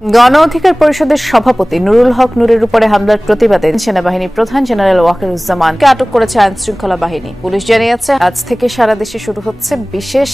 গণ অধিকার পরিষদের সভাপতি নুরুল হক নুরের উপরে হামলার প্রতিবাদে সেনাবাহিনী প্রধান জেনারেল ওয়াকারুজ্জামানকে আটক করেছে আইন শৃঙ্খলা বাহিনী। পুলিশ জানিয়েছে, আজ থেকে সারা দেশে শুরু হচ্ছে বিশেষ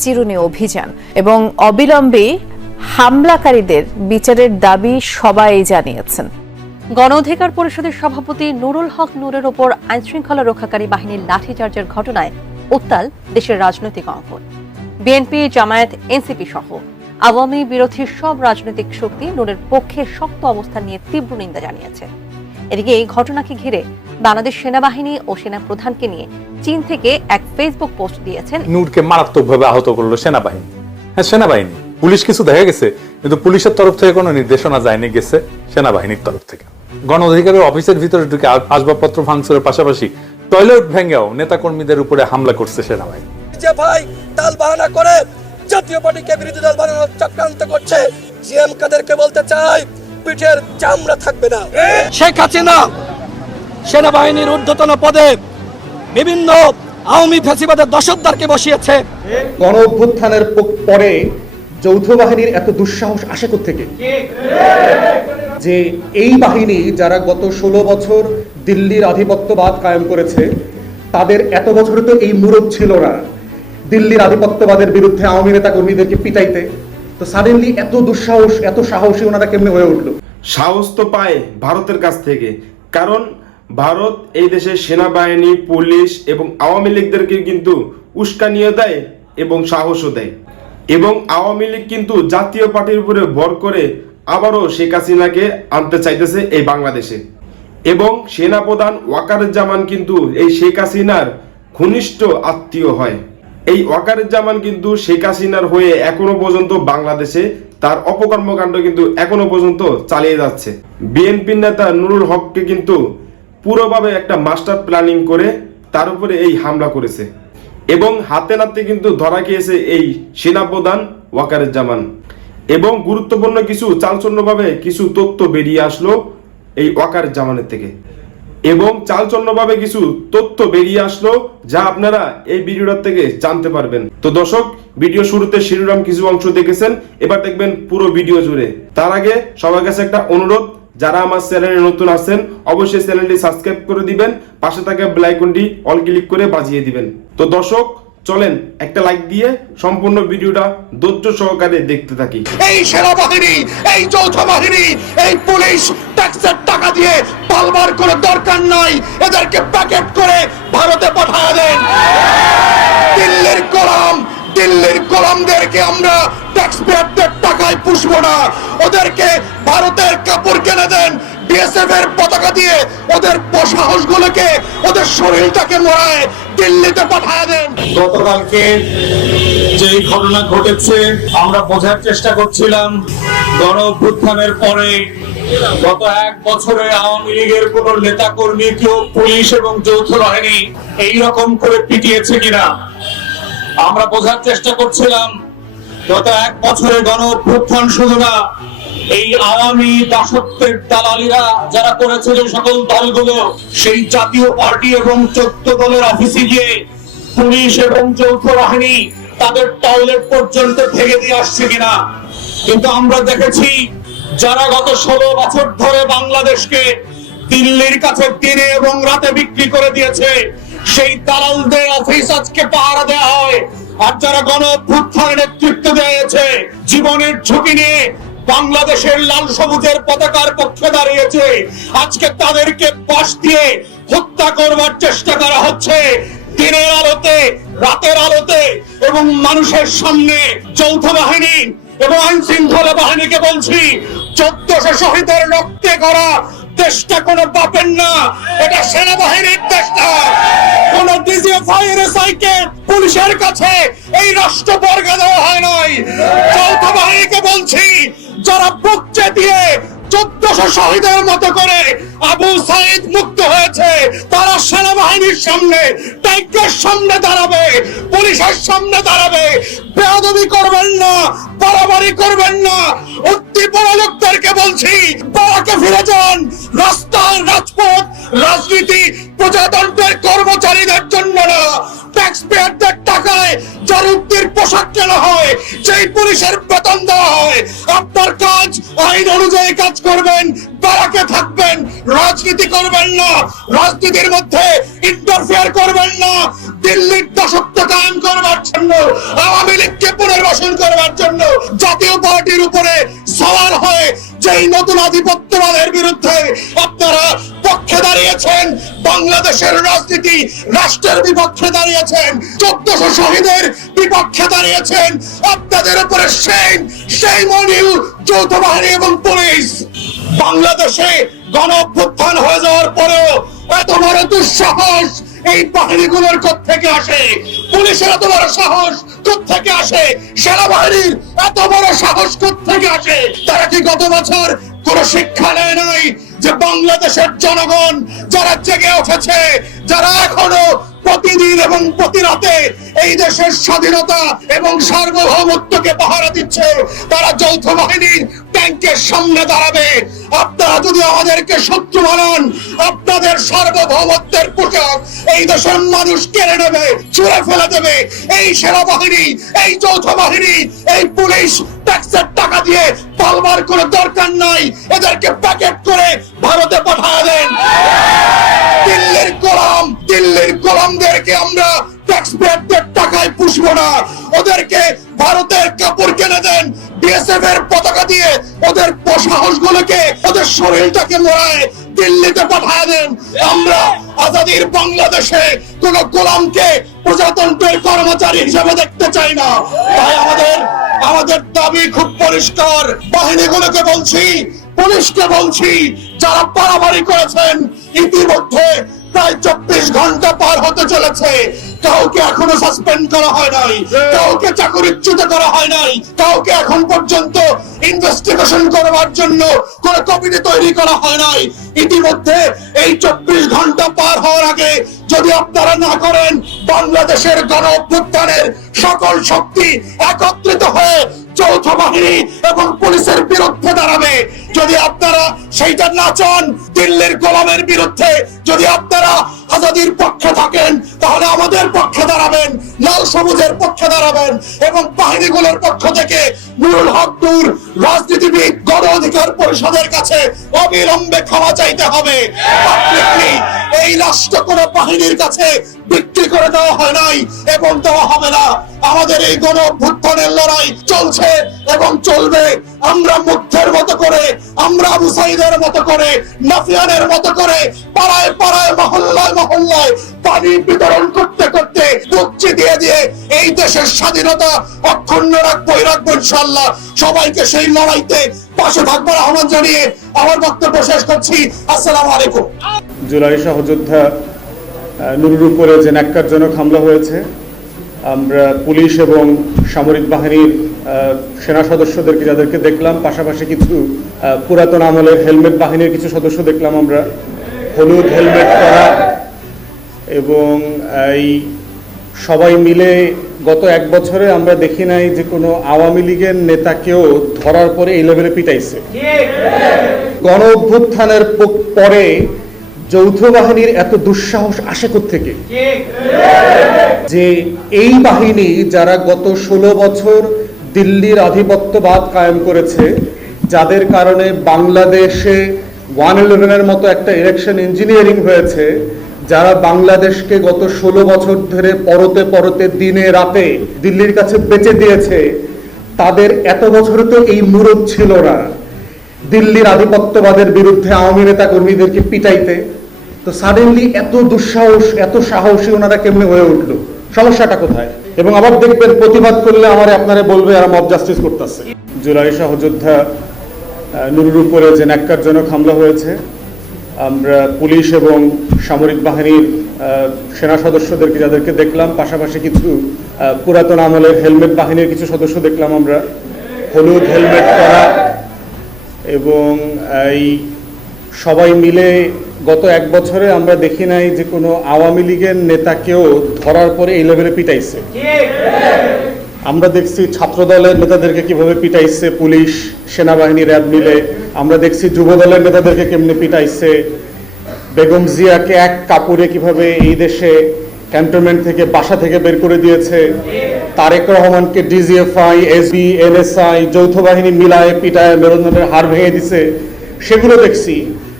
চিরুনি অভিযান এবং অবিলম্বে হামলাকারীদের বিচারের দাবি সবাই জানিয়েছেন। গণ অধিকার পরিষদের সভাপতি নুরুল হক নূরের ওপর আইনশৃঙ্খলা রক্ষাকারী বাহিনীর লাঠিচার্জের ঘটনায় উত্তাল দেশের রাজনৈতিক অঙ্গন। বিএনপি, জামায়াত, এনসিপি সহ আওয়ামী বিরোধী সব রাজনৈতিক শক্তি নূরের পক্ষে শক্ত অবস্থান নিয়ে তীব্র নিন্দা জানিয়েছে। এদিকে এই ঘটনাকে ঘিরে বাংলাদেশ সেনাবাহিনী ও সেনা প্রধানকে নিয়ে চীন থেকে এক ফেসবুক পোস্ট দিয়েছেন। নূরকে মারাত্মকভাবে আহত করল সেনাবাহিনী। হ্যাঁ সেনাবাহিনী। পুলিশ কিছু দেখা গেছে কিন্তু পুলিশের তরফ থেকে কোনো নির্দেশনা যায়নি গেছে সেনাবাহিনীর তরফ থেকে। গণ অধিকারের অফিসের ভিতরে ঢুকে আসবাবপত্র ভাঙচুরের পাশাপাশি টয়লেট ভেঙেও নেতাকর্মীদের উপরে হামলা করছে সেনাবাহিনী। ভাই তাল বাহানা করে জাতীয় পার্টিকে বিরোধী দল বানানোর চক্রান্ত করছে। জিএম কাদেরকে বলতে চাই, পিঠের চামড়া থাকবে না। শেখ হাসিনা সেনাবাহিনীর ঊর্ধ্বতন পদে বিভিন্ন আওয়ামী ফ্যাসিবাদের বসিয়েছে। গণ অভ্যুত্থানের পরে যৌথ বাহিনীর এত দুঃসাহস আসে থেকে যে এই বাহিনী যারা গত ষোলো বছর দিল্লির আধিপত্যবাদ কায়েম করেছে, তাদের এত বছরে তো এই মুরব ছিল না। দিল্লির আধিপত্যবাদের বিরুদ্ধে আওয়ামী নেতা কর্মীদেরকে পিটাইতে, তো সাডেনলি এত দুঃসাহস, এত সাহসী ওনারা কেমনে হয়ে উঠল? সাহস তো পায় ভারতের কাছ থেকে, কারণ ভারত এই দেশের সেনাবাহিনী, পুলিশ এবং আওয়ামী লীগদেরকে কিন্তু উস্কানিও দেয় এবং সাহসও দেয়। এবং আওয়ামী লীগ কিন্তু জাতীয় পার্টির উপরে ভর করে আবারও শেখ হাসিনাকে আনতে চাইতেছে এই বাংলাদেশে। এবং সেনাপ্রধান ওয়াকারুজ্জামান কিন্তু এই শেখ হাসিনার ঘনিষ্ঠ আত্মীয় হয়। এই ওয়াকারুজ্জামান কিন্তু শেখ হাসিনার হয়ে এখনও পর্যন্ত বাংলাদেশে তার অপকর্মকাণ্ড কিন্তু এখনও পর্যন্ত চালিয়ে যাচ্ছে। বিএনপির নেতা নুরুল হককে কিন্তু পুরোভাবে একটা মাস্টার প্ল্যানিং করে তার উপরে এই হামলা করেছে। এবং হাতে নাতে কিন্তু ধরা খেয়েছে এই সেনাপ্রধান ওয়াকারুজ্জামান। এবং গুরুত্বপূর্ণ কিছু চালচন্যভাবে কিছু তথ্য বেরিয়ে আসলো এই ওয়াকার জামানের থেকে। এবং চালচন্যভাবে কিছু তথ্য বেরিয়ে আসলো যা আপনারা এই ভিডিওটার থেকে জানতে পারবেন। তো দর্শক, ভিডিও শুরুতে শিরোনাম কিছু অংশ দেখেছেন, এবার দেখবেন পুরো ভিডিও জুড়ে। তার আগে সবার কাছে একটা অনুরোধ, যারা আমার চ্যানেলে নতুন আছেন, অবশ্যই চ্যানেলটি সাবস্ক্রাইব করে দিবেন, পাশে থাকা আইকনটি অল ক্লিক করে বাজিয়ে দিবেন। তো দর্শক, চলেন একটা লাইক দিয়ে সম্পূর্ণ ভিডিওটা ধৈর্য সহকারে দেখতে থাকি। এই সেনাবাহিনী, এই যৌথ বাহিনী, এই পুলিশ ট্যাক্সের টাকা দিয়ে পালবার করে দরকার নাই। এদেরকে প্যাকেট করে ভারতে পাঠায় দেন। দিল্লির গোলাম, দিল্লির গোলামদেরকে আমরা ট্যাক্স পেয়ারদের টাকায় পুষবো না। ওদেরকে ভারতের কাপড় কিনে দেন বিএসএফ এর পতাকা দিয়ে ওদের সাহসগুলোকে ওদের শরীরটাকে মোড়ায় দিল্লিতে পাঠায় দেন। গতকালকে যে ঘটনা ঘটেছে, আমরা বোঝার চেষ্টা করছিলাম গণ অভ্যুত্থানের পরে গত এক বছরে আওয়ামী লীগের কোন নেতা কর্মী কেউ পুলিশ এবং যৌথ বাহিনী এইরকম করে পিটিয়েছে কিনা? আমরা বোঝার চেষ্টা করছিলাম, গত এক বছরে গণ অভ্যুত্থান শুধু না, এই আওয়ামী দাসত্বের দালালিরা যারা করেছে যে সকল দলগুলো, সেই জাতীয় পার্টি এবং চোদ্দ দলের অফিসে গিয়ে পুলিশ এবং যৌথ বাহিনী তাদের টয়লেট পর্যন্ত ভেঙে দিয়ে আসছে কিনা? কিন্তু আমরা দেখেছি যারা গত ষোলো বছর ধরে বাংলাদেশকে দিল্লির কাছে দিনে এবং রাতে বিক্রি করে দিয়েছে, সেই দালালদের অফিস আজকে পাহারা দেওয়া হয়। আর যারা গণ অভ্যুত্থানের নেতৃত্ব দিয়েছে, জীবনের ঝুঁকি নিয়ে বাংলাদেশের লাল সবুজের পতাকার পক্ষে দাঁড়িয়েছে, আজকে তাদেরকে পাশ দিয়ে হত্যা করবার চেষ্টা করা হচ্ছে। দিনের আলোতে, রাতের আলোতে এবং মানুষের সামনে যৌথ বাহিনী এবং আইন শৃঙ্খলা বাহিনীকে বলছি চোদ্দশো শহীদের রক্তে করা দেশটা কোনো বাপের না, এটা সেনাবাহিনীর দেশটা। কোন ডিজিএফআই এর সাইকে পুলিশের কাছে এই রাষ্ট্র বর্গা দেওয়া হয় নাই। চৌথ বাহিনীকে বলছি, যারা বুক চেতিয়ে চোদ্দশো শহীদের মতো করে আবু সাইদ মুক্ত হয়েছে। তারা সেনাবাহিনীর সামনে ট্যাঙ্কের সামনে দাঁড়াবে, পুলিশের সামনে দাঁড়াবে। বেয়াদবি করবেন না, বাড়াবাড়ি করবেন না। বড় লোকদেরকে বলছি বারাকে ফিরে যান। রাস্তায় রাজপথ, রাজনীতি প্রজাতন্ত্রের কর্মচারীদের জন্য না। ট্যাক্স পেয়ারদের টাকায় চারুক্তির পোশাক কেনা হয়, যেই পুলিশের বেতন দেওয়া হয়। আপনার কাজ, আইন অনুযায়ী কাজ করবেন বারাকে থাকবেন, রাজনীতি করবেন না, রাজনীতির মধ্যে ইন্টারফেয়ার করবেন না, দিল্লির দাসত্ব কায়েম করবার জন্য, আওয়ামী লীগকে পুনর্বাসন করবার জন্য, জাতীয় পার্টির উপরে সওয়ার হয়ে যেই নতুন আধিপত্যবাদের বিরুদ্ধে আপনারা পক্ষে দাঁড়িয়েছেন, বাংলাদেশের রাজনীতি রাষ্ট্রের বিপক্ষে দাঁড়িয়েছেন, চোদ্দশো শহীদের বিপক্ষে দাঁড়িয়েছেন, আপনাদের উপরে সেই সেই মনিউ যৌথ বাহিনী এবং পুলিশ বাংলাদেশে গণ অভ্যুত্থান হয়ে যাওয়ার পরেও এত বড় দুঃসাহস এই বাহিনীগুলোর থেকে আসে? পুলিশের এত বড় সাহস থেকে আসে? সেনাবাহিনীর এত বড় সাহস থেকে আসে। তারা কি গত বছর কোন শিক্ষা নেয় নাই যে বাংলাদেশের জনগণ যারা জেগে উঠেছে, যারা এখনও প্রতিদিন এবং প্রতি রাতে এই দেশের স্বাধীনতা এবং সার্বভৌমত্বকে পাহারা দিচ্ছে, তারা যৌথ বাহিনীর ট্যাঙ্কের সামনে দাঁড়াবে। আপনারা যদি আমাদেরকে শত্রু বানান, আপনাদের সার্বভৌমত্বের পোশাক এই দেশের মানুষ কেড়ে নেবে, ছুঁড়ে ফেলে দেবে। এই সেনাবাহিনী, এই যৌথ বাহিনী, এই পুলিশ ট্যাক্সের টাকা দিয়ে পালবার দরকার নাই। এদেরকে প্যাকেট করে ভারতে পাঠায় দেন। দিল্লির দিল্লির আমরা টাকায় পুষবো না। ওদেরকে ভারতের কাপড় কেনে দেন বিএসএফ এর দিয়ে ওদের সাহস গুলোকে ওদের শরীরটাকে মোড়ায় দিল্লিতে পাঠায় দেন। আমরা আজাদির বাংলাদেশে কোন গোলামকে প্রজাতন্ত্রের কর্মচারী হিসেবে দেখতে চাই না। তাই আমাদের আমাদের দাবি খুব পরিষ্কার। বাহিনীগুলোকে বলছি, পুলিশকে বলছি, যারা পারাবাড়ি করেছেন, ইতিমধ্যে প্রায় চব্বিশ ঘণ্টা পার হতে চলেছে। কাউকে এখনও সাসপেন্ড করা হয় নাই। কাউকে চাকরিচ্যুত করা হয় নাই। কাউকে এখন পর্যন্ত ইনভেস্টিগেশন করবার জন্য কোন কমিটি তৈরি করা হয় নাই। ইতিমধ্যে এই চব্বিশ ঘণ্টা পার হওয়ার আগে যদি আপনারা না করেন বাংলাদেশের গণ অভ্যুত্থানের সকল শক্তি একত্রিত হয়ে যৌথ বাহিনী এবং পুলিশের বিরুদ্ধে দাঁড়াবে। যদি আপনারা সেইটা না চান দিল্লির গোলামের বিরুদ্ধে যদি আপনারা আজাদির পক্ষে থাকেন তাহলে আমাদের পক্ষে দাঁড়াবেন, লাল সবুজের পক্ষে দাঁড়াবেন এবং বাহিনীগুলোর পক্ষ থেকে নুরুল হক নূর, রাজনীতিবিদ, গণ অধিকার পরিষদের কাছে অবিলম্বে ক্ষমা চাইতে হবে। এই রাষ্ট্র কোন বাহিনীর কাছে বিক্রি করে দেওয়া হয় নাই এবং দেওয়া হবে না। আমাদের এই গণ অভ্যুত্থানের লড়াই চলছে এবং চলবে। আমরা মুগ্ধের মতো করে, আমরা আবু সাইদের মতো করে, নাফিয়ানের মতো করে, পাড়ায় পাড়ায়, মহল্লায় মহল্লায় পানি বিতরণ করতে করতে মুক্তি দিয়ে দিয়ে এই দেশের স্বাধীনতা অক্ষুণ্ণ রাখব রাখব ইনশাল্লাহ সবাইকে সেই লড়াইতে পাশে থাকবার আহ্বান জানিয়ে আমার বক্তব্য শেষ করছি। আসসালাম আলাইকুম। জুলাই সহযোদ্ধা নুরুর উপরে যে ন্যাক্কারজনক হামলা হয়েছে, আমরা পুলিশ এবং সামরিক বাহিনীর সেনা সদস্যদেরকে যাদেরকে দেখলাম, পাশাপাশি কিছু পুরাতন আমলের হেলমেট বাহিনীর কিছু সদস্য দেখলাম আমরা। হলুদ হেলমেট পরা এবং এই সবাই মিলে গত এক বছরে আমরা দেখি নাই যে কোনো আওয়ামী লীগের নেতাকেও ধরার পরে এই লেভেলে পিটাইছে। গণ অভ্যুত্থানের পরে যৌথ বাহিনীর এত দুঃসাহস আসে থেকে যে এই বাহিনী যারা গত ষোলো বছর দিল্লির আধিপত্যবাদ কায়েম করেছে, যাদের কারণে বাংলাদেশে ওয়ান ইলেভেনের মতো একটা ইলেকশন ইঞ্জিনিয়ারিং হয়েছে যারা বাংলাদেশকে গত ষোলো বছর ধরে পরতে পরতে দিনে রাতে দিল্লির কাছে বেঁচে দিয়েছে, তাদের এত বছরে তো এই মুরদ ছিল না। দিল্লির আধিপত্যবাদের বিরুদ্ধে আওয়ামী নেতা কর্মীদেরকে পিটাইতে। তো সাডেনলি এত দুঃসাহস, এত সাহসী ওনারা কেমনে হয়ে উঠল? সমস্যাটা কোথায়? এবং আবার দেখবেন প্রতিবাদ করলে আমার আপনারা বলবে আর মব জাস্টিস করতেছে। জুলাই সহযোদ্ধা নুরুর উপরে যে ন্যাক্কারজনক হামলা হয়েছে আমরা পুলিশ এবং সামরিক বাহিনীর সেনা সদস্যদেরকে যাদেরকে দেখলাম, পাশাপাশি কিছু পুরাতন আমলের হেলমেট বাহিনীর কিছু সদস্য দেখলাম আমরা। হলুদ হেলমেট পরা এবং এই সবাই মিলে গত এক বছরে আমরা দেখি নাই যে কোনো আওয়ামী লীগের নেতাকেও ধরার পরে এই লেভেলে পিটাইছে। আমরা দেখছি ছাত্রদলের নেতাদেরকে কীভাবে পিটাইছে পুলিশ সেনাবাহিনী র্যাব মিলে। আমরা দেখছি যুবদলের নেতাদেরকে কেমনি পিটাইছে। বেগম জিয়াকে এক কাপড়ে কীভাবে এই দেশে ক্যান্টনমেন্ট থেকে বাসা থেকে বের করে দিয়েছে। তারেক রহমানকে ডিজিএফআই, এসবি, এনএসআই, যৌথ বাহিনী মিলায় পিটায় মেরুদণ্ডের হাড় ভেঙে দিছে। সেগুলো দেখছি।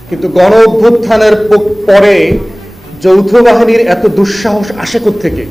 কিন্তু গণ অভ্যুত্থানের পরে যৌথ বাহিনীর এত দুঃসাহস আসে থেকে